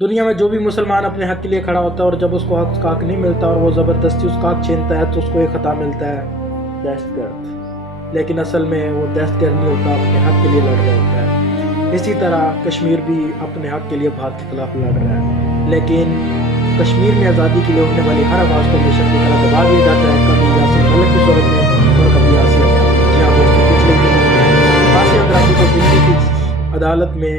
دنیا میں جو بھی مسلمان اپنے حق کے لیے کھڑا ہوتا ہے اور جب اس کو حق کا حق نہیں ملتا اور وہ زبردستی اس کا حق چھینتا ہے تو اس کو ایک خطا ملتا ہے دہشت گرد، لیکن اصل میں وہ دہشت گرد نہیں ہوتا، اپنے حق کے لیے لڑ رہا ہوتا ہے۔ اسی طرح کشمیر بھی اپنے حق کے لیے بھارت کے خلاف لڑ رہا ہے، لیکن کشمیر میں آزادی کے لیے اٹھنے والی ہر آواز کو ہمیشہ کی طرح دبا دیا جاتا ہے، کبھی یاسر ملک کی صورت میں اور کبھی آسیہ اندرابی۔ جی ہاں دوستوں، پچھلے دنوں میں آسیہ اندرابی کو دلی کی عدالت میں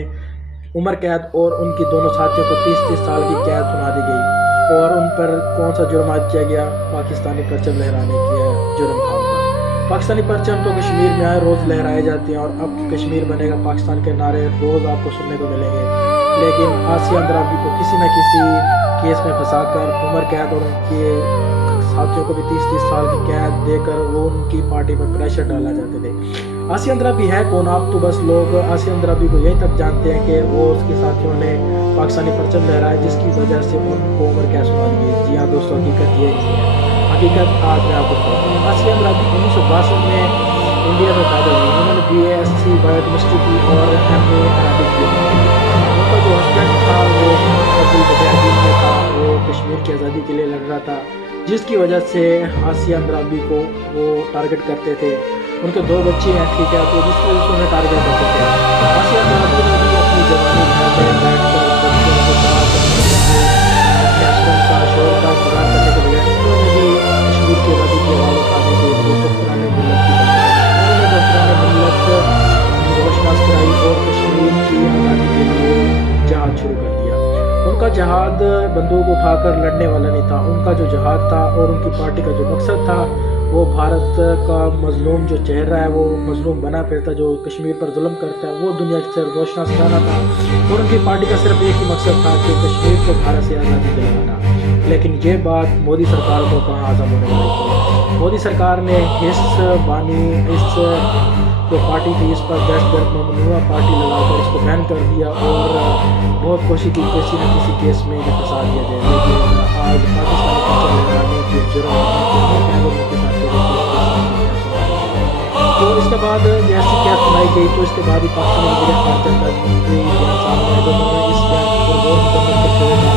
عمر قید اور ان کی دونوں ساتھیوں کو 30 سال کی قید سنا دی گئی، اور ان پر کون سا جرم عائد کیا گیا؟ پاکستانی پرچم لہرانے کی جرم تھا ان پر۔ پاکستانی پرچم تو کشمیر میں آئے روز لہرائے جاتے ہیں اور اب کشمیر بنے گا پاکستان کے نعرے روز آپ کو سننے کو ملیں گے، لیکن آسیہ اندرابی کو کسی نہ کسی کیس میں پھنسا کر عمر قید اور ان کے ساتھیوں کو بھی 30 سال کی قید دے کر وہ ان کی پارٹی پر پریشر ڈالا جاتے تھے۔ آسیہ اندرابی ہے کون؟ آپ تو بس لوگ آسیہ اندرابی کو یہیں تک جانتے ہیں کہ وہ اس کے ساتھیوں نے پاکستانی پرچم لہرایا جس کی وجہ سے ان کو عمر قید سنا دی گئی۔ جی ہاں دوستوں، حقیقت یہ نہیں ہے۔ حقیقت آج میں آپ کو بتاتا ہوں۔ آسیہ اندرابی 1962 میں انڈیا میں پیدا ہوئی۔ انہوں نے BA بایو کیمسٹری کی اور MA عربک کی۔ ان کا جو ہسبینڈ تھا وہ عبدالبدیع تھا، وہ کشمیر کی آزادی کے لیے لڑ رہا تھا، جس کی وجہ سے آسیہ اندرابی کو وہ ٹارگٹ کرتے تھے۔ ان کے 2 بچے ہیں، ٹھیک ہے، تو جس کی وجہ سے انہیں ٹارگٹ کرتے تھے۔ آسیہ اندرابی نے بھی اپنی جوانی گھر میں بیٹھ کر بچوں کو سوال کرنے کے لیے اپنے ہسبینڈ کا شوہر کا انتظار کرنے کے بجائے انہوں نے بھی کشمیر کی آزادی کی آواز اٹھانے کے لیے دختران ملت کی بات کی۔ انہوں نے دختران ملت روشناس کرائی اور کشمیر کی آزادی کے لیے جہاد شروع کر دیا۔ ان کا جہاد بندوق اٹھا کر لڑنے والا نہیں تھا، ان کا جو جہاد تھا اور ان کی پارٹی کا جو مقصد تھا وہ بھارت کا مظلوم جو چہرہ ہے، وہ مظلوم بنا پھرتا جو کشمیر پر ظلم کرتا ہے، وہ دنیا سے روشناس کرانا تھا، اور ان کی پارٹی کا صرف ایک ہی مقصد تھا کہ کشمیر کو بھارت سے آزادی دلوانا۔ لیکن یہ بات مودی سرکار کو کہاں ہضم ہونے والی تھی۔ مودی سرکار نے اس جو پارٹی تھی اس پر دہشت گرد ممنوعہ پارٹی لگا کر اس کو بین کر دیا اور بہت کوشش کی کسی نہ کسی کیس میں انہیں پھنسا دیا جائے، لیکن آج پاکستانی پرچم لہرانے کے جرم تو اس کے بعد جیسی کیس سنائی گئی تو اس کے بعد ہی پاکستانی وزیر خارجہ کا اس بیان پر غور مکمل کرتے ہوئے